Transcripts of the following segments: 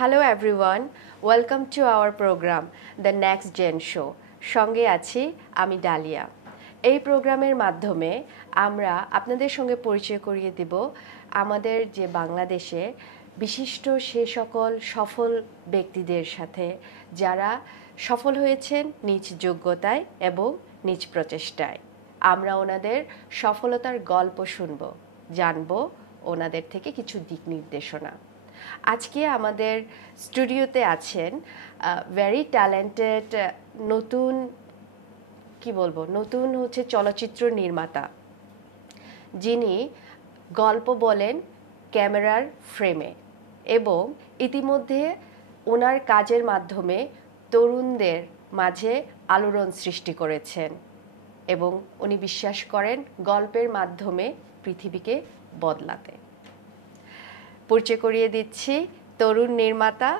Hello everyone, welcome to our program The Next Gen Show. সঙ্গে আছি আমি dahlia. এই প্রোগ্রামের মাধ্যমে আমরা আপনাদের সঙ্গে পরিচয় করিয়ে দেব আমাদের যে বাংলাদেশে বিশিষ্ট সে সকল সফল ব্যক্তিদের সাথে যারা সফল হয়েছেন নিজ যোগ্যতায় এবং নিজ প্রচেষ্টায়। আমরা ওনাদের সফলতার গল্প শুনব, জানব ওনাদের থেকে কিছু দিক নির্দেশনা। আজকে আমাদের স্টুডিওতে আছেন ভেরি ট্যালেন্টেড নতুন হচ্ছে চলচ্চিত্র নির্মাতা, যিনি গল্প বলেন ক্যামেরার ফ্রেমে এবং ইতিমধ্যে ওনার কাজের মাধ্যমে তরুণদের মাঝে আলোড়ন সৃষ্টি করেছেন এবং উনি বিশ্বাস করেন গল্পের মাধ্যমে পৃথিবীকে বদলাতে। পরিচয় করিয়ে দিচ্ছি তরুণ নির্মাতা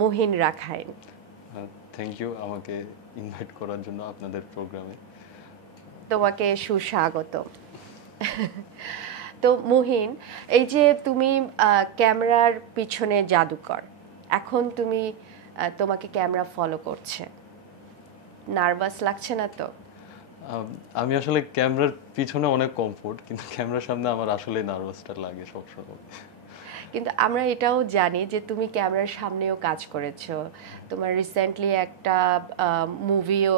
মুহিন রাখাইন। থ্যাংক ইউ আমাকে ইনভাইট করার জন্য আপনাদের প্রোগ্রামে। তোমাকে সুস্বাগত। তো মুহিন, এই যে তুমি ক্যামেরার পিছনে জাদুকর, এখন তোমাকে ক্যামেরা ফলো করছে, নার্ভাস লাগছে না তো? আমি আসলে ক্যামেরার পিছনে অনেক কমফোর্ট, কিন্তু ক্যামেরার সামনে আমার আসলে নার্ভাসটা লাগে সবসময়। কিন্তু আমরা এটাও জানি যে তুমি ক্যামেরার সামনেও কাজ করেছো। তোমার রিসেন্টলি একটা মুভিও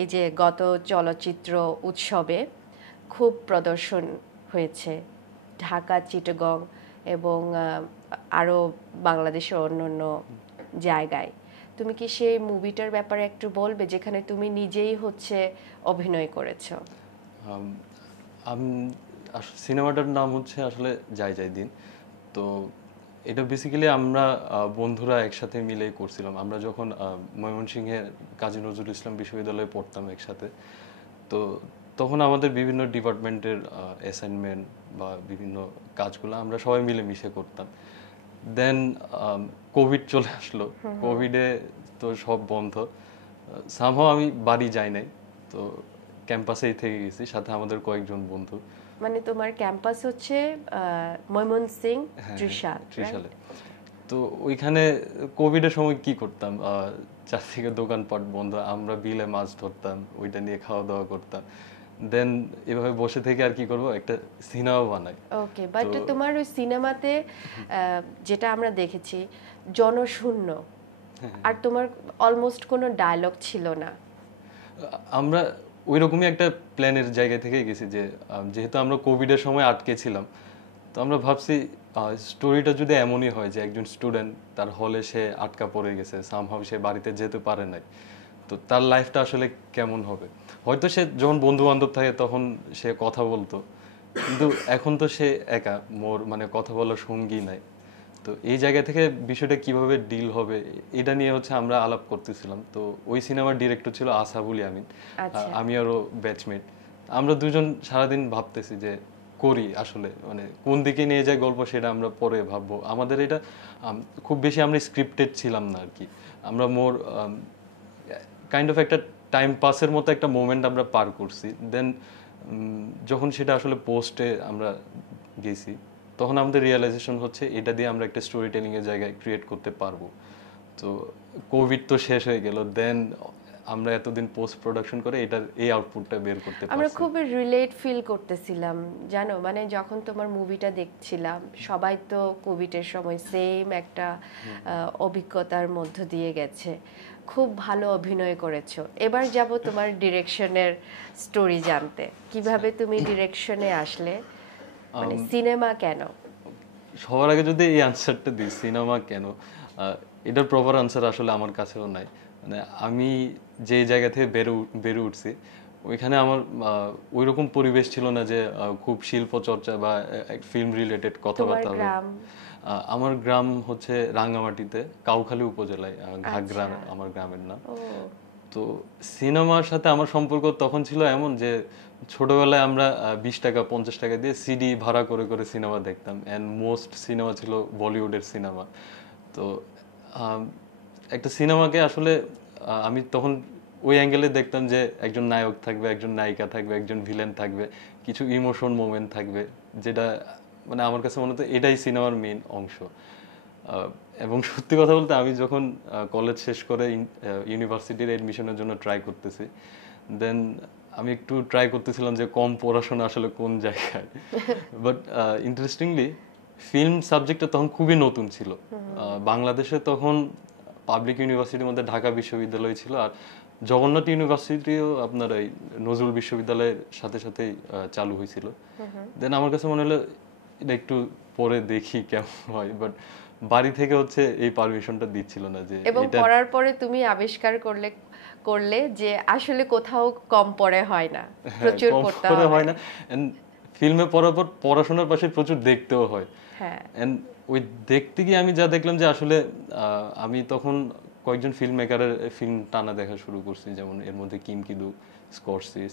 এই যে গত চলচ্চিত্র উৎসবে খুব প্রদর্শন হয়েছে, ঢাকা, চিটাগং এবং আরও বাংলাদেশের অন্যান্য জায়গায়। তুমি কি সেই মুভিটার ব্যাপারে একটু বলবে, যেখানে তুমি নিজেই হচ্ছে অভিনয় করেছো? সিনেমাটার নাম হচ্ছে আসলে যাই যাই দিন। তো এটা বেসিক্যালি আমরা বন্ধুরা একসাথে মিলে করছিলাম। আমরা যখন ময়মনসিংহে কাজী নজরুল ইসলাম বিশ্ববিদ্যালয়ে পড়তাম একসাথে, তো তখন আমাদের বিভিন্ন ডিপার্টমেন্টের অ্যাসাইনমেন্ট বা বিভিন্ন কাজগুলো আমরা সবাই মিলে মিশে করতাম। দেন কোভিড চলে আসলো। কোভিডে তো সব বন্ধ। সামহাও আমি বাড়ি যাই নাই, তো ক্যাম্পাসেই থেকে গেছি সাথে আমাদের কয়েকজন বন্ধু। মানে তোমার ক্যাম্পাস হচ্ছে ময়মনসিংহ ত্রিশালে। তো ওইখানে কোভিডের সময় কি করতাম, চারদিকে দোকানপাট বন্ধ, আমরা বিলে মাছ ধরতাম, ওইটা নিয়ে খাওয়া দাওয়া করতাম। দেন এভাবে বসে থেকে আর কি করব, একটা সিনেমা বানাই। ওকে, বাট তোমার ওই সিনেমাতে যেটা আমরা দেখেছি জনশূন্য, আর তোমার অলমোস্ট কোনো ডায়লগ ছিল না। আমরা ওইরকমই একটা প্ল্যানের জায়গা থেকে গেছি যে যেহেতু আমরা কোভিডের সময় আটকে ছিলাম, তো আমরা ভাবছি স্টোরিটা যদি এমনই হয় যে একজন স্টুডেন্ট তার হলে সে আটকা পড়ে গেছে, সামহাও সে বাড়িতে যেতে পারে নাই, তো তার লাইফটা আসলে কেমন হবে। হয়তো সে যখন বন্ধু বান্ধব থাকে তখন সে কথা বলতো, কিন্তু এখন তো সে একা, মানে কথা বলার সঙ্গী নাই। তো এই জায়গা থেকে বিষয়টা কিভাবে ডিল হবে এটা নিয়ে হচ্ছে আমরা আলাপ করতেছিলাম। তো ওই সিনেমার ডিরেক্টর ছিল আসাবুল ইয়ামিন, আমি আরও ব্যাচমেট। আমরা দুজন সারাদিন ভাবতেছি যে করি আসলে, মানে কোন দিকে নিয়ে যায় গল্প সেটা আমরা পরে ভাববো। আমাদের এটা খুব বেশি আমরা স্ক্রিপ্টেড ছিলাম না আর কি, আমরা মোর কাইন্ড অফ একটা টাইম পাসের মতো একটা মোমেন্ট আমরা পার করছি। দেন যখন সেটা আসলে পোস্টে আমরা গেছি, তখন আমাদের রিয়েলাইজেশন হচ্ছে এটা দিয়ে আমরা একটা স্টোরি টেলিং এর জায়গায় ক্রিয়েট করতে পারবো। তো কোভিড তো শেষ হয়ে গেল, দেন আমরা এতদিন পোস্ট প্রোডাকশন করে এটার এই আউটপুটটা বের করতে পারছি। আমরা খুব রিলেট ফিল করতেছিলাম, জানো, মানে যখন তোমার মুভিটা দেখছিলাম, সবাই তো কোভিডের সময় সেম একটা অভিজ্ঞতার মধ্য দিয়ে গেছে। খুব ভালো অভিনয় করেছো। এবার যাব তোমার ডিরেকশনের স্টোরি জানতে, কিভাবে তুমি ডিরেকশনে আসলে, মানে সিনেমা কেন? সবার আগে যদি এই আনসারটা দিই, সিনেমা কেন, এটার প্রপার আনসার আসলে আমার কাছেও নাই। মানে আমি যে জায়গা থেকে বেড়ে উঠছি, ওইখানে আমার ওইরকম পরিবেশ ছিল না যে খুব শিল্প চর্চা বা ফিল্ম রিলেটেড কথাবার্তা হবে। আমার গ্রাম হচ্ছে রাঙ্গামাটিতে, কাউখালী উপজেলায়, ঘাগড়া আমার গ্রামের নাম। তো সিনেমার সাথে আমার সম্পর্ক তখন ছিল এমন যে ছোটবেলায় আমরা 20 টাকা 50 টাকা দিয়ে সিডি ভাড়া করে করে সিনেমা দেখতাম, অ্যান্ড মোস্ট সিনেমা ছিল বলিউডের সিনেমা। তো একটা সিনেমাকে আসলে আমি তখন ওই অ্যাঙ্গেলে দেখতাম যে একজন নায়ক থাকবে, একজন নায়িকা থাকবে, একজন ভিলেন থাকবে, কিছু ইমোশন মোমেন্ট থাকবে, যেটা মানে আমার কাছে মনে হতো এটাই সিনেমার মেইন অংশ। এবং সত্যি কথা বলতে আমি যখন কলেজ শেষ করে ইউনিভার্সিটির এডমিশনের জন্য ট্রাই করতেছি, দেন আমি একটু ট্রাই করতেছিলাম যে কম পড়াশোনা আসলে কোন জায়গায়। বাট ইন্টারেস্টিংলি ফিল্ম সাবজেক্টটা তখন খুবই নতুন ছিল। বাংলাদেশে তখন পাবলিক ইউনিভার্সিটির মধ্যে ঢাকা বিশ্ববিদ্যালয় ছিল, আর জগন্নাথ ইউনিভার্সিটিও আপনার এই নজরুল বিশ্ববিদ্যালয়ের সাথে সাথেই চালু হয়েছিল। দেন আমার কাছে মনে হলো এটা একটু পরে দেখি কেমন হয়, বাট বাড়ি থেকে হচ্ছে এই পারমিশনটা দিচ্ছিল না যে এবং এটা। পড়ার পরে তুমি আবিষ্কার করলে যে আসলে কোথাও কম পড়ে হয় না, প্রচুর কম পড়তে করে হয়। হয় না, এন্ড ফিল্মে পড়ার পর পড়াশোনার পাশে প্রচুর দেখতেও হয়। হ্যাঁ, এন্ড ওই দেখতে গিয়ে আমি যা দেখলাম যে আসলে আমি তখন কয়েকজন ফিল্ম মেকারের ফিল্ম টানা দেখা শুরু করছি, যেমন এর মধ্যে কিম কিদু, স্করসিস,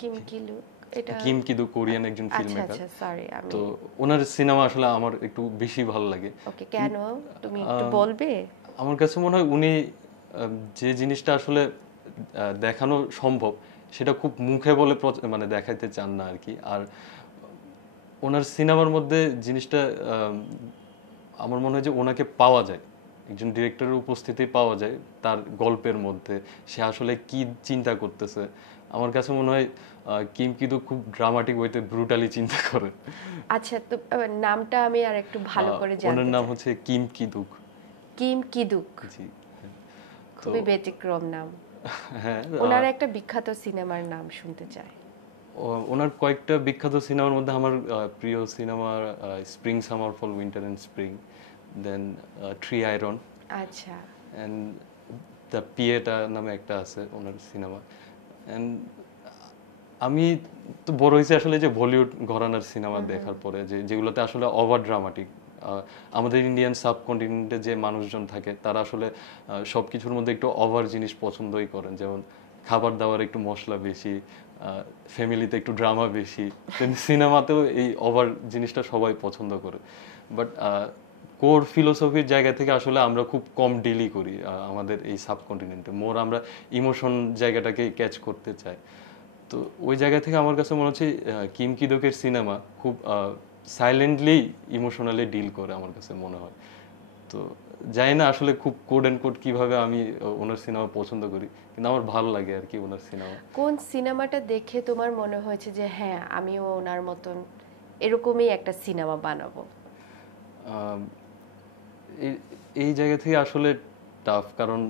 কিম কিলু, এটা কিম কিদু কোরিয়ান একজন ফিল্ম আচ্ছা মেকার। আচ্ছা, সরি আমি তো ওনার সিনেমা আসলে আমার একটু বেশি ভালো লাগে। ওকে, কেন তুমি একটু বলবে? আমার কাছে মনে হয় উনি যে জিনিসটা আসলে দেখানো সম্ভব সেটা খুব মুখে বলে মানে দেখাইতে চান না আর কি। আর ওনার সিনেমার মধ্যে জিনিসটা আমার মনে হয় যে ওনাকে পাওয়া যায়, একজন ডিরেক্টরের উপস্থিতি পাওয়া যায় তার গল্পের মধ্যে, সে আসলে কি চিন্তা করতেছে। আমার কাছে মনে হয় কিম কিদু খুব ড্রামাটিক ওয়েতে ব্রুটালি চিন্তা করে। আচ্ছা, তো নামটা আমি আর একটু ভালো করে ওনার জানতে নাম চাই। হচ্ছে কিম কিদুক। কিম কিদুক, জি। তো খুবই ব্যতিক্রম নাম। হ্যাঁ, ওনার একটা বিখ্যাত সিনেমার নাম শুনতে চাই। ওনার কয়েকটা বিখ্যাত সিনেমার মধ্যে আমার প্রিয় cinema spring summer fall winter and spring, then three iron, আচ্ছা, অ্যান্ড দ্য পিয়েটা নামে একটা আছে ওনার সিনেমা। অ্যান্ড আমি তো বড় হয়েছে আসলে যে বলিউড ঘরানার সিনেমা দেখার পরে, যেগুলোতে আসলে ওভার ড্রামাটিক। আমাদের ইন্ডিয়ান সাবকন্টিনেন্টে যে মানুষজন থাকে তারা আসলে সব কিছুর মধ্যে একটু ওভার জিনিস পছন্দই করেন, যেমন খাবার দাবার একটু মশলা বেশি, ফ্যামিলিতে একটু ড্রামা বেশি। সিনেমাতেও এই ওভার জিনিসটা সবাই পছন্দ করে। বাট কোর ফিলোসফির জায়গা থেকে আসলে আমরা খুব কম ডিলই করি আমাদের এই সাবকন্টিনেন্টে, মোর আমরা ইমোশন জায়গাটাকে ক্যাচ করতে চাই। তো ওই জায়গা থেকে আমার কাছে মনে হচ্ছে কিম কিদোকের সিনেমা খুব সাইলেন্টলি ইমোশনালি ডিল করে আমার কাছে মনে হয়। তো জানি না আসলে খুব কোড অ্যান্ড কোড কিভাবে আমি ওনার সিনেমা পছন্দ করি, কিন্তু আমার ভালো লাগে আর কি ওনার সিনেমা। কোন সিনেমাটা দেখে তোমার মনে হয়েছে যে হ্যাঁ, আমিও ওনার মতন এরকমই একটা সিনেমা বানাবো? আম, এই জায়গা থেকে আসলে টাফ, কারণ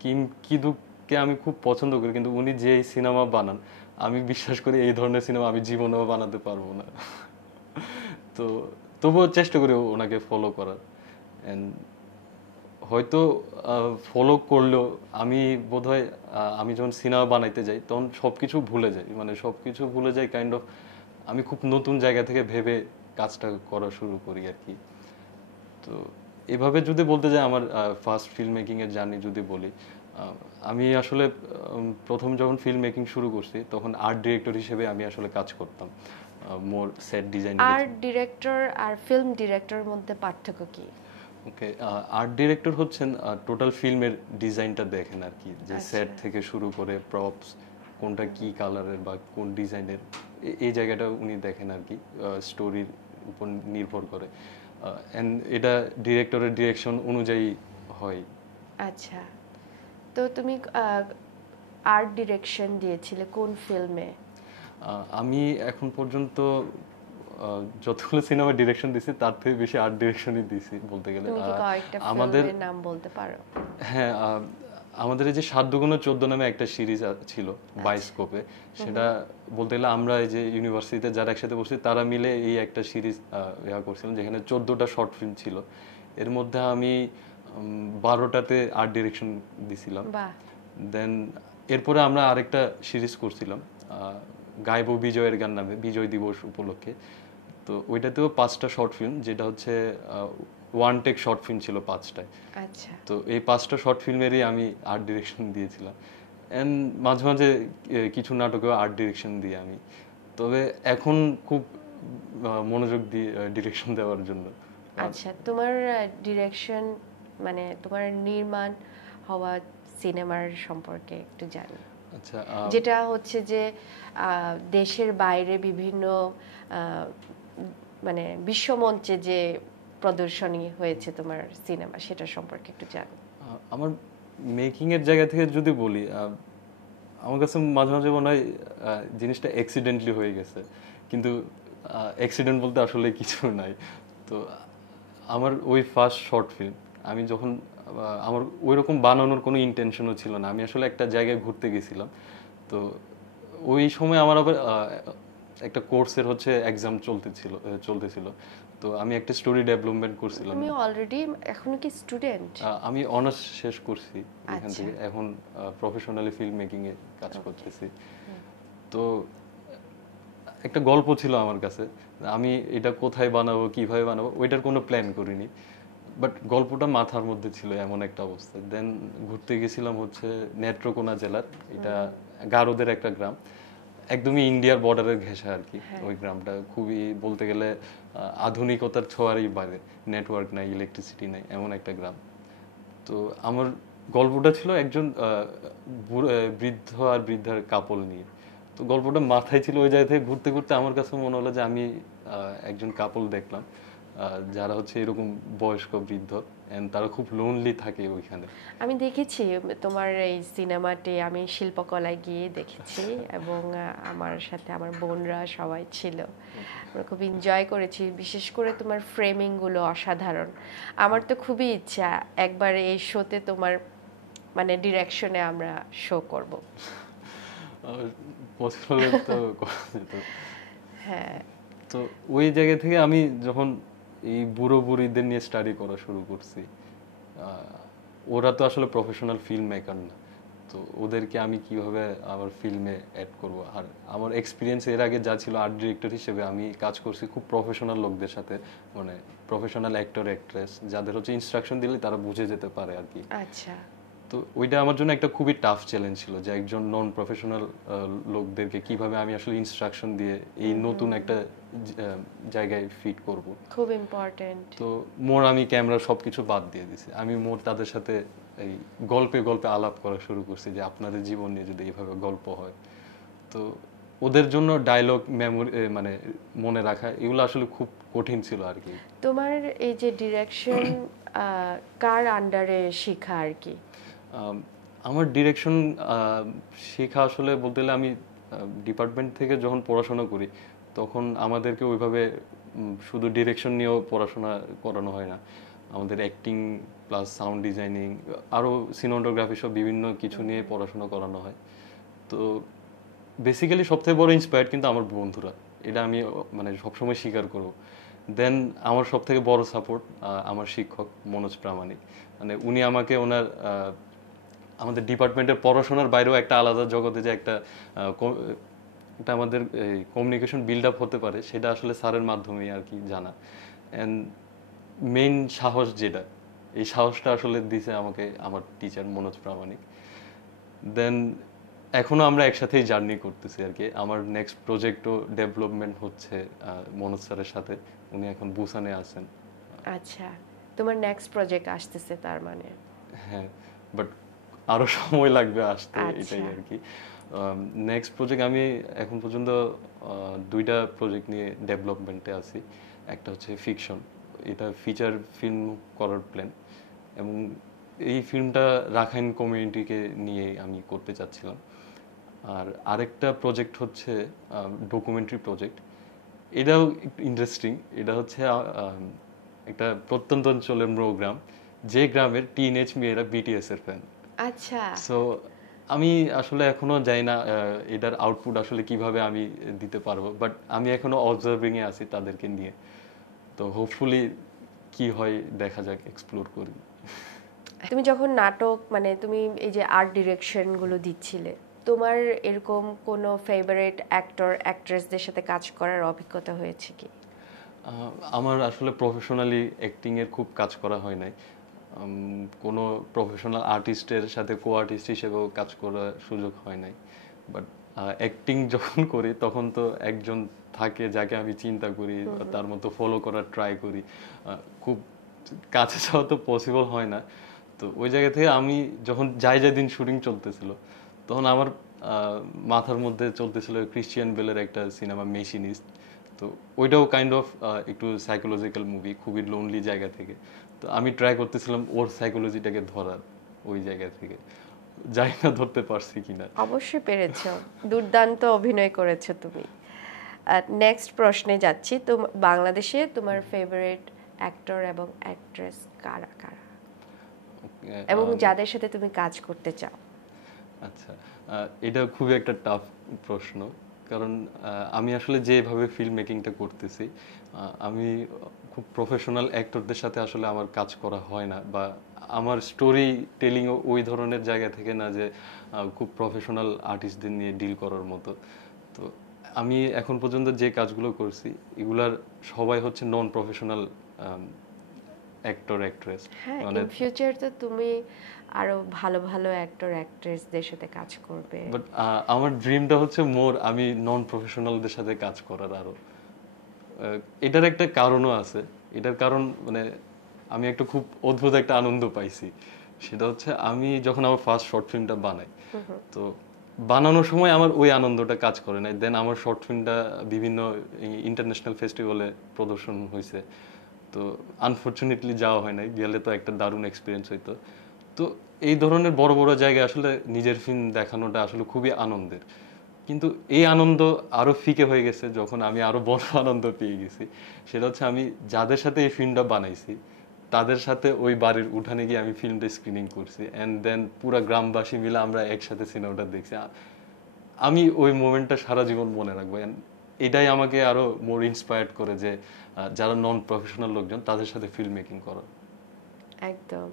কিম কিদুককে আমি খুব পছন্দ করি, কিন্তু উনি যে সিনেমা বানান আমি বিশ্বাস করি এই ধরনের সিনেমা আমি জীবনেও বানাতে পারবো না। তো তবুও চেষ্টা করি ওনাকে ফলো করার। এন্ড হয়তো ফলো করলেও আমি বোধহয় আমি যখন সিনেমা বানাইতে যাই তখন সবকিছু ভুলে যাই, মানে সবকিছু ভুলে যাই কাইন্ড অফ। আমি খুব নতুন জায়গা থেকে ভেবে কাজটা করা শুরু করি আর কি। তো এভাবে যদি বলতে যাই আমার ফার্স্ট ফিল্ম মেকিং এর জার্নি যদি বলি, আমি আসলে প্রথম যখন ফিল্ম মেকিং শুরু করছি তখন আর্ট ডিরেক্টর হিসেবে আমি আসলে কাজ করতাম, মোর সেট ডিজাইনিং। আর্ট ডিরেক্টর আর ফিল্ম ডিরেক্টরের মধ্যে পার্থক্য কি? ওকে, আর্ট ডিরেক্টর হচ্ছেন টোটাল ফিল্মের ডিজাইনটা দেখেন আর কি, যে আচ্ছা। সেট থেকে শুরু করে প্রপস কোনটা কি কালারের বা কোন ডিজাইনের, এই জায়গাটা উনি দেখেন আর কি, স্টোরির উপর নির্ভর করে। এন্ড এটা ডিরেক্টরের ডিরেকশন অনুযায়ী হয়। আচ্ছা, তো তুমি আর্ট ডিরেকশন দিয়েছিলে কোন ফিল্মে? আমি এখন পর্যন্ত যতগুলো সিনেমা ডিরেকশন দিছি তার থেকে বেশি আর্ট ডিরেকশনই দিছি বলতে গেলে। তুমি কি কয়েকটা আমাদের ফিল্মের নাম বলতে পারো? হ্যাঁ, আমাদের এই যে ৭ দুগুণ ১৪ নামে একটা সিরিজ ছিল বায়োস্কোপে, সেটা বলতে গেলে আমরা এই যে ইউনিভার্সিটিতে যারা একসাথে বসছি তারা মিলে এই একটা সিরিজ ইয়া করছিলাম, যেখানে ১৪টা শর্ট ফিল্ম ছিল। এর মধ্যে আমি ১২টাতে আর্ট ডিরেকশন দিছিলাম। বাহ। দেন এরপরে আমরা আরেকটা সিরিজ করছিলাম গাইবো বিজয়ের গান নামে, বিজয় দিবস উপলক্ষে। তো ওইটাতেও ৫টা শর্ট ফিল্ম, যেটা হচ্ছে ওয়ান টেক শর্ট ফিল্ম ছিল ৫টায়। আচ্ছা, তো এই ৫টা শর্ট ফিল্মেরই আমি আর্ট ডিরেকশন দিয়েছিলাম। এন্ড মাঝে মাঝে কিছু নাটকেও আর্ট ডিরেকশন দিই আমি। তবে এখন খুব মনোযোগ দিই ডিরেকশন দেওয়ার জন্য। আচ্ছা, তোমার ডিরেকশন মানে তোমার নির্মাণ হওয়া সিনেমার সম্পর্কে একটু জানি। আচ্ছা, যেটা হচ্ছে যে দেশের বাইরে বিভিন্ন মানে বিশ্বমঞ্চে যে প্রদর্শনী হয়েছে তোমার সিনেমা, সেটা সম্পর্কে একটু জানো। আমার মেকিং এর জায়গা থেকে যদি বলি, আমার কাছে মাঝে মাঝে মনে হয় জিনিসটা অ্যাক্সিডেন্টলি হয়ে গেছে, কিন্তু অ্যাক্সিডেন্ট বলতে আসলে কিছু নাই। তো আমার ওই ফার্স্ট শর্ট ফিল্ম আমি যখন আমার ওই রকম বানানোর কোনো ইন্টেনশনও ছিল না, আমি আসলে একটা জায়গায় ঘুরতে গেছিলাম। তো ওই সময় আমার আবার একটা কোর্সের হচ্ছে এক্সাম চলতেছিল। তো আমি একটা স্টোরি ডেভেলপমেন্ট করছিলাম। তুমি অলরেডি এখনো কি স্টুডেন্ট? আমি অনার্স শেষ করছি এখান আচ্ছা। থেকে, এখন প্রফেশনালি ফিল্ম মেকিং এ কাজ করতেছি। তো একটা গল্প ছিল আমার কাছে, আমি এটা কোথায় বানাবো কিভাবে বানাবো ওইটার কোনো প্ল্যান করিনি, বাট গল্পটা মাথার মধ্যে ছিল এমন একটা অবস্থা। দেন ঘুরতে গেছিলাম হচ্ছে নেত্রকোনা জেলার, এটা গারোদের একটা গ্রাম, একদমই ইন্ডিয়ার বর্ডারের ঘেঁষা আর কি। ওই গ্রামটা খুবই বলতে গেলে আধুনিকতার ছোঁয়ারই বাইরে, নেটওয়ার্ক নাই, ইলেকট্রিসিটি নাই, এমন একটা গ্রাম। তো আমার গল্পটা ছিল একজন বৃদ্ধ আর বৃদ্ধার কাপল নিয়ে। তো গল্পটা মাথায় ছিল, ওই জায়গা থেকে ঘুরতে ঘুরতে আমার কাছে মনে হলো যে আমি একজন কাপল দেখলাম যারা হচ্ছে এরকম বয়স্ক বৃদ্ধ, এন্ড তারা খুব লোনলি থাকে ওইখানে। আমি দেখেছি তোমার এই সিনেমাটি, আমি শিল্পকলায় গিয়ে দেখেছি এবং আমার সাথে আমার বোনরা সবাই ছিল, আমরা খুব এনজয় করেছি। বিশেষ করে তোমার ফ্রেমিং গুলো অসাধারণ। আমার তো খুবই ইচ্ছা একবার এই শোতে তোমার মানে ডিরেকশনে আমরা শো করব। পসিবল তো করা যেত। হ্যাঁ। তো ওই জায়গা থেকে আমি যখন এই বুড়ো বুড়িদের নিয়ে স্টাডি করা শুরু করছি, ওরা তো আসলে প্রফেশনাল ফিল্ম মেকার না, তো ওদেরকে আমি কিভাবে আমার ফিল্মে অ্যাড করব। আর আমার এক্সপিরিয়েন্স এর আগে যা ছিল আর্ট ডিরেক্টর হিসেবে, আমি কাজ করছি খুব প্রফেশনাল লোকদের সাথে, মানে প্রফেশনাল অ্যাক্টর অ্যাক্ট্রেস যাদের হচ্ছে ইনস্ট্রাকশন দিলে তারা বুঝে যেতে পারে আর কি। আচ্ছা। তো ওইটা আমার জন্য একটা খুবই টাফ চ্যালেঞ্জ ছিল যে একজন নন প্রফেশনাল লোকদেরকে কিভাবে আমি আসলে ইনস্ট্রাকশন দিয়ে এই নতুন একটা জায়গায় ফিট করব। খুব ইম্পর্টেন্ট। তো মোর আমি ক্যামেরা সবকিছু বাদ দিয়ে দিছি, আমি মোর তাদের সাথে এই গল্পে গল্পে আলাপ করা শুরু করছি যে আপনাদের জীবন নিয়ে যদি এইভাবে গল্প হয়। তো ওদের জন্য ডায়লগ মেমোরি মানে মনে রাখা এগুলো আসলে খুব কঠিন ছিল আর কি। তোমার এই যে ডিরেকশন কার আন্ডারে শেখা আর কি? আমার ডিরেকশন শেখা আসলে বলতে গেলে আমি ডিপার্টমেন্ট থেকে যখন পড়াশোনা করি তখন আমাদেরকে ওইভাবে শুধু ডিরেকশন নিয়েও পড়াশোনা করানো হয় না, আমাদের অ্যাক্টিং প্লাস সাউন্ড ডিজাইনিং আরও সিনেমাটোগ্রাফি সব বিভিন্ন কিছু নিয়ে পড়াশোনা করানো হয়। তো বেসিক্যালি সবথেকে বড় ইন্সপায়ার্ড কিন্তু আমার বন্ধুরা, এটা আমি মানে সবসময় স্বীকার করব। দেন আমার সবথেকে বড় সাপোর্ট আমার শিক্ষক মনোজ প্রামাণিক, মানে উনি আমাকে ওনার আমাদের ডিপার্টমেন্টের পড়াশোনার বাইরেও একটা আলাদা জগতে যে একটা এটা আমাদের কমিউনিকেশন বিল্ড আপ হতে পারে সেটা আসলে স্যারের মাধ্যমেই আর কি জানা। অ্যান্ড মেইন সাহস যেটা, এই সাহসটা আসলে দিছে আমাকে আমার টিচার মনোজ প্রামাণিক। দেন এখনো আমরা একসাথেই জার্নি করতেছি আর কি। আমার নেক্সট প্রজেক্টও ডেভেলপমেন্ট হচ্ছে মনোজ স্যারের সাথে, উনি এখন বুসানে আছেন। আচ্ছা, তোমার নেক্সট প্রজেক্ট আসতেছে তার মানে? হ্যাঁ, বাট আরো সময় লাগবে আসতে, আচ্ছা। এটাই আর কি। নেক্সট প্রজেক্ট আমি এখন পর্যন্ত দুইটা প্রজেক্ট নিয়ে ডেভেলপমেন্টে আছি। একটা হচ্ছে ফিকশন, এটা ফিচার ফিল্ম করার প্ল্যান, এবং এই ফিল্মটা রাখাইন কমিউনিটিকে নিয়ে আমি করতে চাচ্ছিলাম। আর আরেকটা প্রজেক্ট হচ্ছে ডকুমেন্টারি প্রজেক্ট, এটাও একটু ইন্টারেস্টিং। এটা হচ্ছে একটা প্রত্যন্ত অঞ্চলের গ্রাম, যে গ্রামের টিনেজ মেয়েরা বিটিএস এর ফ্যান। আচ্ছা। সো আমি আসলে এখনো জানি না এটার আউটপুট আসলে কিভাবে আমি দিতে পারবো, বাট আমি এখনো অবজার্ভিং এ আছি তাদেরকে নিয়ে। তো হোপফুলি কি হয় দেখা যাক, এক্সপ্লোর করি। তুমি যখন নাটক মানে তুমি এই যে আর্ট ডিরেকশন গুলো দিচ্ছিলে, তোমার এরকম কোনো ফেভারিট অ্যাক্টর অ্যাক্ট্রেসদের সাথে কাজ করার অভিজ্ঞতা হয়েছে কি? আমার আসলে প্রফেশনালি অ্যাক্টিং এর খুব কাজ করা হয় নাই, কোনো প্রফেশনাল আর্টিস্টের সাথে কো আর্টিস্ট হিসেবেও কাজ করার সুযোগ হয় নাই। বাট অ্যাক্টিং যখন করি তখন তো একজন থাকে যাকে আমি চিন্তা করি, তার মতো ফলো করার ট্রাই করি। খুব কাছে যাওয়া তো পসিবল হয় না। তো ওই জায়গা থেকে আমি যখন যাই দিন শুটিং চলতেছিল তখন আমার মাথার মধ্যে চলতেছিল ক্রিশ্চিয়ান বেলের একটা সিনেমা মেশিনিস্ট। তো ওইটাও কাইন্ড অফ একটু সাইকোলজিক্যাল মুভি, খুবই লোনলি জায়গা থেকে। তো আমি ট্রাই করতেছিলাম ওর সাইকোলজিটাকে ধরার ওই জায়গা থেকে, জানি না ধরতে পারছি কিনা। অবশ্যই পেরেছো, দুর্দান্ত অভিনয় করেছো তুমি। নেক্সট প্রশ্নে যাচ্ছি, বাংলাদেশে তোমার ফেভারিট অ্যাক্টর এবং অ্যাক্ট্রেস কারা কারা, এবং যাদের সাথে তুমি কাজ করতে চাও? আচ্ছা, এটা খুবই একটা টাফ প্রশ্ন, কারণ আমি আসলে যেভাবে ফিল্ম মেকিংটা করতেছি, আমি খুব প্রফেশনাল অ্যাক্টরদের সাথে আসলে আমার কাজ করা হয় না, বা আমার স্টোরি টেলিংও ওই ধরনের জায়গা থেকে না যে খুব প্রফেশনাল আর্টিস্টদের নিয়ে ডিল করার মতো। তো আমি এখন পর্যন্ত যে কাজগুলো করছি এগুলার সবাই হচ্ছে নন প্রফেশনাল অ্যাক্টর অ্যাক্ট্রেস। হ্যাঁ, মানে ইন ফিউচার তো তুমি আরো ভালো ভালো অ্যাক্টর অ্যাক্ট্রেসদের সাথে কাজ করবে। বাট আমার ড্রিমটা হচ্ছে মোর আমি নন প্রফেশনালদের সাথে কাজ করার আরো। এটার একটা কারণও আছে। এটার কারণ মানে আমি একটা খুব অদ্ভুত একটা আনন্দ পাইছি। সেটা হচ্ছে আমি যখন আমার ফার্স্ট শর্ট ফিল্মটা বানাই, তো বানানোর সময় আমার ওই আনন্দটা কাজ করে নাই। দেন আমার শর্ট ফিল্মটা বিভিন্ন ইন্টারন্যাশনাল ফেস্টিভ্যালে প্রদর্শন হয়েছে। তো আনফরচুনেটলি যাওয়া হয় নাই, গেলে তো একটা দারুণ এক্সপিরিয়েন্স হইতো। তো এই ধরনের বড় বড় জায়গায় আসলে নিজের ফিল্ম দেখানোটা আসলে খুবই আনন্দের। কিন্তু এই আনন্দ আরো ফিকে হয়ে গেছে যখন আমি আরো বড় আনন্দ পেয়ে গেছি। সেটা হচ্ছে আমি যাদের সাথে এই ফিল্মটা বানাইছি তাদের সাথে ওই বাড়ির উঠানে গিয়ে আমি ফিল্মটা স্ক্রিনিং করছি, এন্ড দেন পুরা গ্রামবাসী মিলে আমরা একসাথে সিনেমাটা দেখছি। আমি ওই মোমেন্টটা সারা জীবন মনে রাখবো। And এটাই আমাকে আরো মোর ইন্সপায়ার্ড করে যে যারা নন প্রফেশনাল লোকজন তাদের সাথে ফিল্ম মেকিং করা। একদম,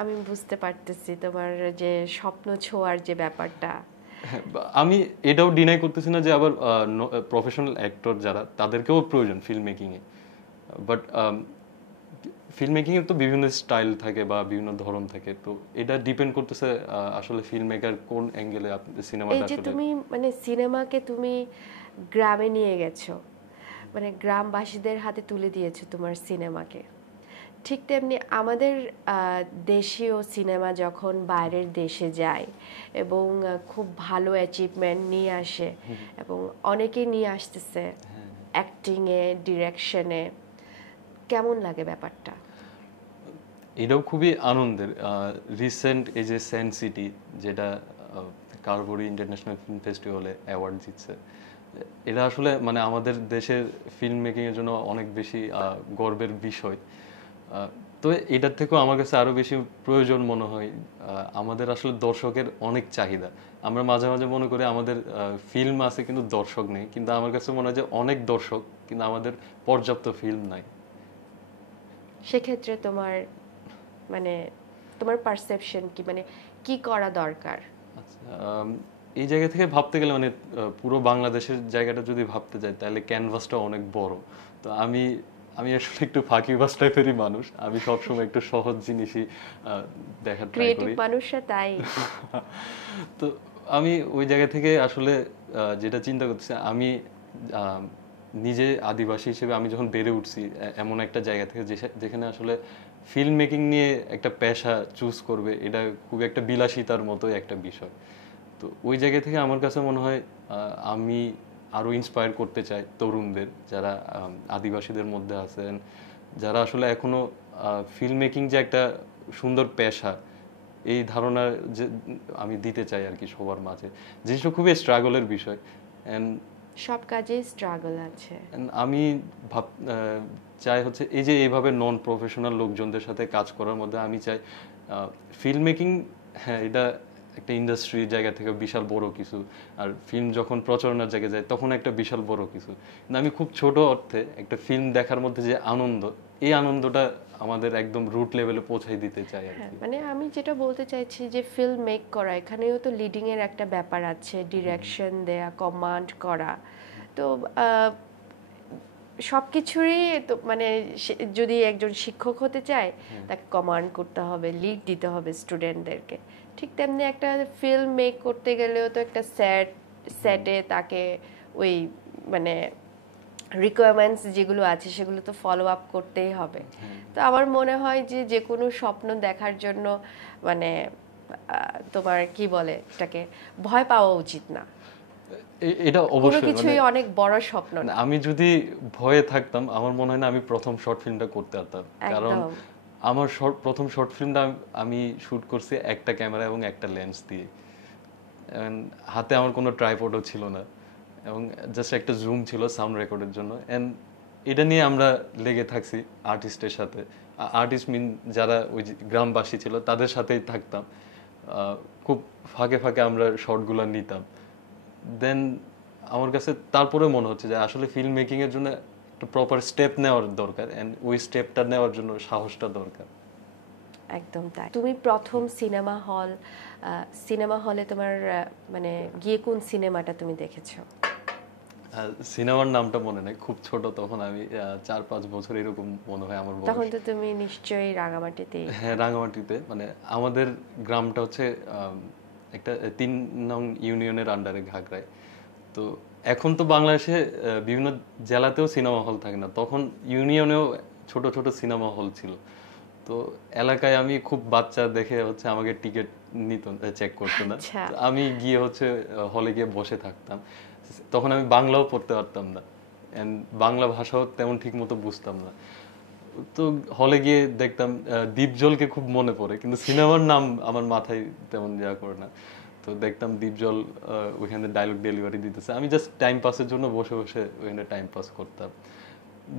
আমি বুঝতে পারতেছি তোমার যে স্বপ্ন ছোঁয়ার যে ব্যাপারটা। আমি এটাও ডিনাই করতেছি না যে আবার প্রফেশনাল অ্যাক্টর যারা তাদেরকেও প্রয়োজন film making A, but film making এর তো বিভিন্ন স্টাইল থাকে বা বিভিন্ন ধরন থাকে। তো এটা ডিপেন্ড করতেছে আসলে ফিল্ম মেকার কোন অ্যাঙ্গেলে আপনি এই সিনেমাটা যে আসলে। তুমি মানে সিনেমাকে তুমি গ্রামে নিয়ে গেছো, মানে গ্রামবাসীদের হাতে তুলে দিয়েছো তোমার সিনেমাকে, ঠিক তেমনি আমাদের দেশীয় সিনেমা যখন বাইরের দেশে যায় এবং খুব ভালো অ্যাচিভমেন্ট নিয়ে আসে, এবং অনেকেই নিয়ে আসতেছে অ্যাক্টিংয়ে, ডিরেকশনে, কেমন লাগে ব্যাপারটা? এটাও খুবই আনন্দের। রিসেন্ট এই যে সেন্ট সিটি, যেটা কার্বরি ইন্টারন্যাশনাল ফিল্ম ফেস্টিভ্যালে অ্যাওয়ার্ড জিতছে, এটা আসলে মানে আমাদের দেশের ফিল্ম মেকিং এর জন্য অনেক বেশি গর্বের বিষয়। তো এটার থেকেও আমার কাছে আরো বেশি প্রয়োজন মনে হয়, আমাদের আসলে দর্শকের অনেক চাহিদা। আমরা মাঝে মাঝে মনে করি আমাদের ফিল্ম আছে কিন্তু দর্শক নেই, কিন্তু আমার কাছে মনে হয় যে অনেক দর্শক কিন্তু আমাদের পর্যাপ্ত ফিল্ম নাই। সেক্ষেত্রে তোমার মানে তোমার পারসেপশন কি, মানে কি করা দরকার? আচ্ছা, এই জায়গা থেকে ভাবতে গেলে মানে পুরো বাংলাদেশের জায়গাটা যদি ভাবতে যাই তাহলে ক্যানভাসটা অনেক বড়। তো আমি আমি আসলে একটু ফাঁকিবাজ টাইপেরই মানুষ, আমি সবসময় একটু সহজ জিনিসই দেখার ট্রাই ক্রিয়েটিভ করি। মানুষরা তাই। তো আমি ওই জায়গা থেকে আসলে যেটা চিন্তা করতেছি, আমি আহ, নিজে আদিবাসী হিসেবে আমি যখন বেড়ে উঠছি এমন একটা জায়গা থেকে যেখানে আসলে ফিল্ম মেকিং নিয়ে একটা পেশা চুজ করবে এটা খুব একটা বিলাসিতার মতোই একটা বিষয়। তো ওই জায়গা থেকে আমার কাছে মনে হয় আমি আরো ইন্সপায়ার করতে চাই তরুণদের যারা আদিবাসীদের মধ্যে আছেন, যারা আসলে এখনো ফিল্ম মেকিং যে একটা সুন্দর পেশা এই ধারণা যে আমি দিতে চাই আর কি সবার মাঝে। জিনিসটা খুবই স্ট্রাগলের বিষয়। এন্ড সব কাজেই স্ট্রাগল আছে। আমি ভাব চাই হচ্ছে এই যে এইভাবে নন প্রফেশনাল লোকজনদের সাথে কাজ করার মধ্যে আমি চাই ফিল্ম মেকিং, হ্যাঁ এটা একটা ইন্ডাস্ট্রির জায়গা থেকে বিশাল বড় কিছু, আর ফিল্ম যখন প্রচারণার জায়গায় যায় তখন একটা বিশাল বড় কিছু, কিন্তু আমি খুব ছোট অর্থে একটা ফিল্ম দেখার মধ্যে যে আনন্দ, এই আনন্দটা আমাদের একদম রুট লেভেলে পৌঁছাই দিতে চাই আর হ্যাঁ, কি। মানে আমি যেটা বলতে চাইছি যে ফিল্ম মেক করা, এখানেও তো লিডিং এর একটা ব্যাপার আছে, ডিরেকশন দেয়া, কমান্ড করা। তো সব কিছুরই তো মানে যদি একজন শিক্ষক হতে চায় তাকে কমান্ড করতে হবে, লিড দিতে হবে স্টুডেন্টদেরকে, ঠিক তেমনি একটা ফিল্ম মেক করতে গেলেও তো একটা সেটে তাকে ওই মানে রিকোয়ারমেন্টস যেগুলো আছে সেগুলো তো ফলো আপ করতেই হবে। তো আমার মনে হয় যে যে কোনো স্বপ্ন দেখার জন্য মানে তোমার কি বলে এটাকে, ভয় পাওয়া উচিত না। এটা কোনো অবশ্যই কিছুই অনেক বড় স্বপ্ন না। আমি যদি ভয়ে থাকতাম আমার মনে হয় না আমি প্রথম শর্ট ফিল্মটা করতে পারতাম, কারণ একদম। আমার প্রথম শর্ট ফিল্মটা আমি শুট করছি একটা ক্যামেরা এবং একটা লেন্স দিয়ে, And হাতে আমার কোনো ট্রাইপডও ছিল না এবং জাস্ট একটা জুম ছিল সাউন্ড রেকর্ডের জন্য, এন্ড এটা নিয়ে আমরা লেগে থাকছি আর্টিস্টের সাথে। আর্টিস্ট মিন যারা ওই যে গ্রামবাসী ছিল তাদের সাথেই থাকতাম, খুব ফাঁকে ফাঁকে আমরা শর্টগুলো নিতাম। দেন আমার কাছে তারপরে মনে হচ্ছে যে আসলে ফিল্ম মেকিং এর জন্য একটা প্রপার স্টেপ নেওয়ার দরকার, এন্ড ওই স্টেপটা নেওয়ার জন্য সাহসটা দরকার। একদম তাই। তুমি প্রথম সিনেমা হলে তোমার মানে গিয়ে কোন সিনেমাটা তুমি দেখেছো? সিনেমার নামটা মনে নেই, খুব ছোট তখন আমি, 4-5 বছর এরকম মনে হয় আমার বয়স। তখন তো তুমি নিশ্চয়ই রাঙামাটিতে। হ্যাঁ, রাঙামাটিতে, মানে আমাদের গ্রামটা হচ্ছে একটা 3 নং ইউনিয়নের আন্ডারে ঘাগড়ায়। তো এখন তো বাংলাদেশে বিভিন্ন জেলাতেও সিনেমা হল থাকে না, তখন ইউনিয়নেও ছোট ছোট সিনেমা হল ছিল। তো এলাকায় আমি খুব বাচ্চা দেখে হচ্ছে আমাকে টিকিট নিত, চেক করতো না। আচ্ছা। তো আমি গিয়ে হচ্ছে হলে গিয়ে বসে থাকতাম। তখন আমি বাংলাও পড়তে পারতাম না, এন্ড বাংলা ভাষাও তেমন ঠিক মতো বুঝতাম না। তো হলে গিয়ে দেখতাম দীপজলকে খুব মনে পড়ে, কিন্তু সিনেমার নাম আমার মাথায় তেমন যা করে না। তো দেখতাম দীপজল ওইখানে ডায়লগ ডেলিভারি দিতেছে, আমি জাস্ট টাইম পাসের জন্য বসে বসে ওইখানে টাইম পাস করতাম।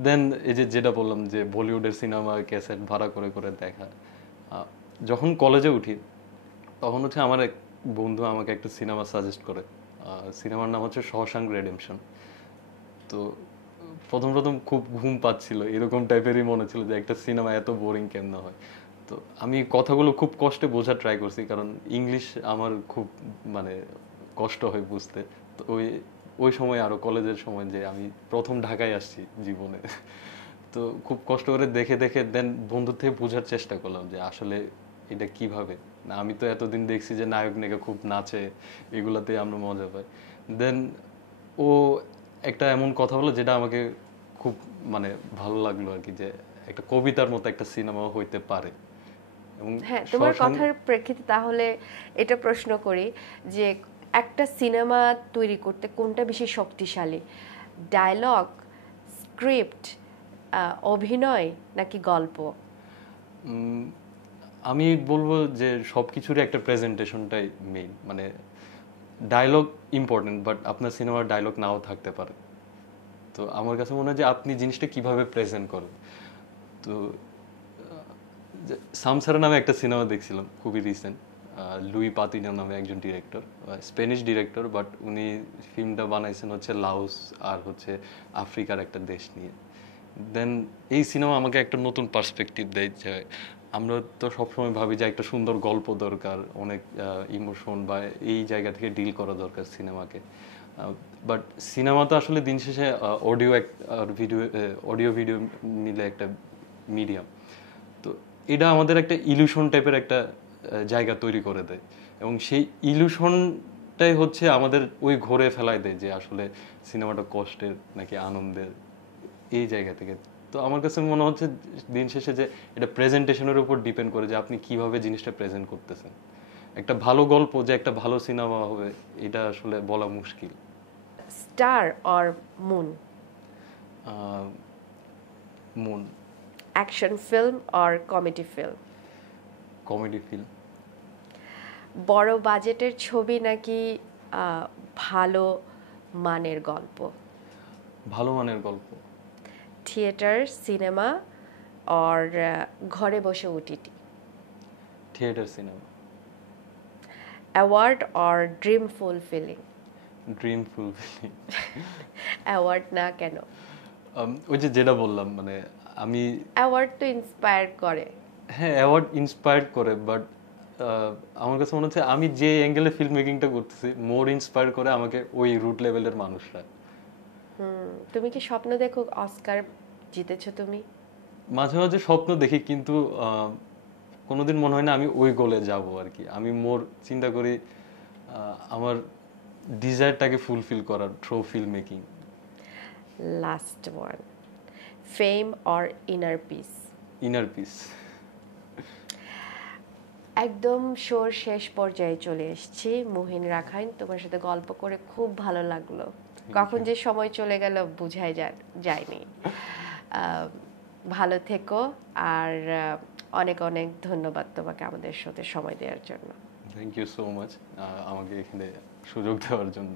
দেন এই যে যেটা বললাম যে বলিউডের সিনেমা ক্যাসেট ভাড়া করে করে দেখা। যখন কলেজে উঠি তখন হচ্ছে আমার এক বন্ধু আমাকে একটা সিনেমা সাজেস্ট করে, সিনেমার নাম হচ্ছে শশাঙ্ক রিডেম্পশন। তো প্রথম প্রথম খুব ঘুম পাচ্ছিল, এরকম টাইপেরই মনে ছিল যে একটা সিনেমা এত বোরিং কেমন হয়। তো আমি কথাগুলো খুব কষ্টে বোঝার ট্রাই করছি, কারণ ইংলিশ আমার খুব মানে কষ্ট হয় বুঝতে। তো ওই ওই সময় আরো কলেজের সময় যে আমি প্রথম ঢাকায় আসছি জীবনে, তো খুব কষ্ট করে দেখে দেখে দেন বন্ধুর থেকে বোঝার চেষ্টা করলাম যে আসলে এটা কিভাবে। না আমি তো এতদিন দেখছি যে নায়ক নায়িকা খুব নাচে, এগুলাতে আমরা মজা পাই। দেন ও একটা এমন কথা বলে যেটা আমাকে খুব মানে ভালো লাগলো আর কি, যে একটা কবিতার মতো একটা সিনেমা হইতে পারে। এবং হ্যাঁ, তোমার শশাঙ্ক, কথার প্রেক্ষিতে তাহলে এটা প্রশ্ন করি যে একটা সিনেমা তৈরি করতে কোনটা বেশি শক্তিশালী, ডায়লগ, স্ক্রিপ্ট, অভিনয় নাকি গল্প? উম, আমি বলবো যে সবকিছুরই একটা প্রেজেন্টেশনটাই মেইন, মানে ডায়লগ ইম্পর্টেন্ট বাট আপনার সিনেমার ডায়লগ নাও থাকতে পারে। তো আমার কাছে মনে হয় যে আপনি জিনিসটা কিভাবে প্রেজেন্ট করেন। তো সামসারা নামে একটা সিনেমা দেখছিলাম খুবই রিসেন্ট, লুই পাতিনো নামে একজন ডিরেক্টর, স্প্যানিশ ডিরেক্টর, বাট উনি ফিল্মটা বানাইছেন হচ্ছে লাওস আর হচ্ছে আফ্রিকার একটা দেশ নিয়ে। দেন এই সিনেমা আমাকে একটা নতুন পার্সপেক্টিভ দেয় যে আমরা তো সবসময় ভাবি যে একটা সুন্দর গল্প দরকার, অনেক ইমোশন বা এই জায়গা থেকে ডিল করা দরকার সিনেমাকে। বাট সিনেমা তো আসলে দিন শেষে অডিও আর ভিডিও, অডিও ভিডিও মিলে একটা মিডিয়াম। তো এটা আমাদের একটা ইলিউশন টাইপের একটা জায়গা তৈরি করে দেয়, এবং সেই ইলিউশনটাই হচ্ছে আমাদের ওই ঘোরে ফেলায় দেয় যে আসলে সিনেমাটা কষ্টের নাকি আনন্দের, এই জায়গা থেকে। তো আমার কাছে মনে হচ্ছে দিন শেষে যে এটা প্রেজেন্টেশনের উপর ডিপেন্ড করে যে আপনি কিভাবে জিনিসটা প্রেজেন্ট করতেছেন। একটা ভালো গল্প যে একটা ভালো সিনেমা হবে এটা আসলে বলা মুশকিল। Star or moon? Moon. Action film or comedy film? Comedy film. বড় বাজেটের ছবি নাকি ভালো মানের গল্প? ভালো মানের গল্প। থিয়েটার, সিনেমা অর ঘরে বসে OTT? Theatre cinema. Award or dream fulfilling? Dream fulfilling. Award না কেন? ওই যে যেটা বললাম, মানে আমি, অ্যাওয়ার্ড তো ইন্সপায়ার করে। হ্যাঁ অ্যাওয়ার্ড ইন্সপায়ার্ড করে, বাট আমার কাছে মনে হচ্ছে আমি যে অ্যাঙ্গেলে ফিল্ম মেকিংটা করতেছি মোর ইন্সপায়ার করে আমাকে ওই রুট লেভেলের মানুষরা। তুমি কি স্বপ্ন দেখো অস্কার জিতেছো তুমি? মাঝে মাঝে স্বপ্ন দেখি, কিন্তু কোনোদিন মনে হয় না আমি ওই গোলে যাব আর কি। আমি মোর চিন্তা করি আমার ডিজায়ারটাকে ফুলফিল করার through film making. Last one, fame or inner piece? Inner piece. একদম শোর শেষ পর্যায়ে চলে এসেছি। মুহিন রাখাইন, তোমার সাথে গল্প করে খুব ভালো লাগলো। কখন যে সময় চলে গেল বুঝাই যায়নি। ভালো থেকো, আর অনেক অনেক ধন্যবাদ তোমাকে আমাদের সাথে সময় দেওয়ার জন্য। থ্যাংক ইউ সো মাচ আমাকে এখানে সুযোগ দেওয়ার জন্য।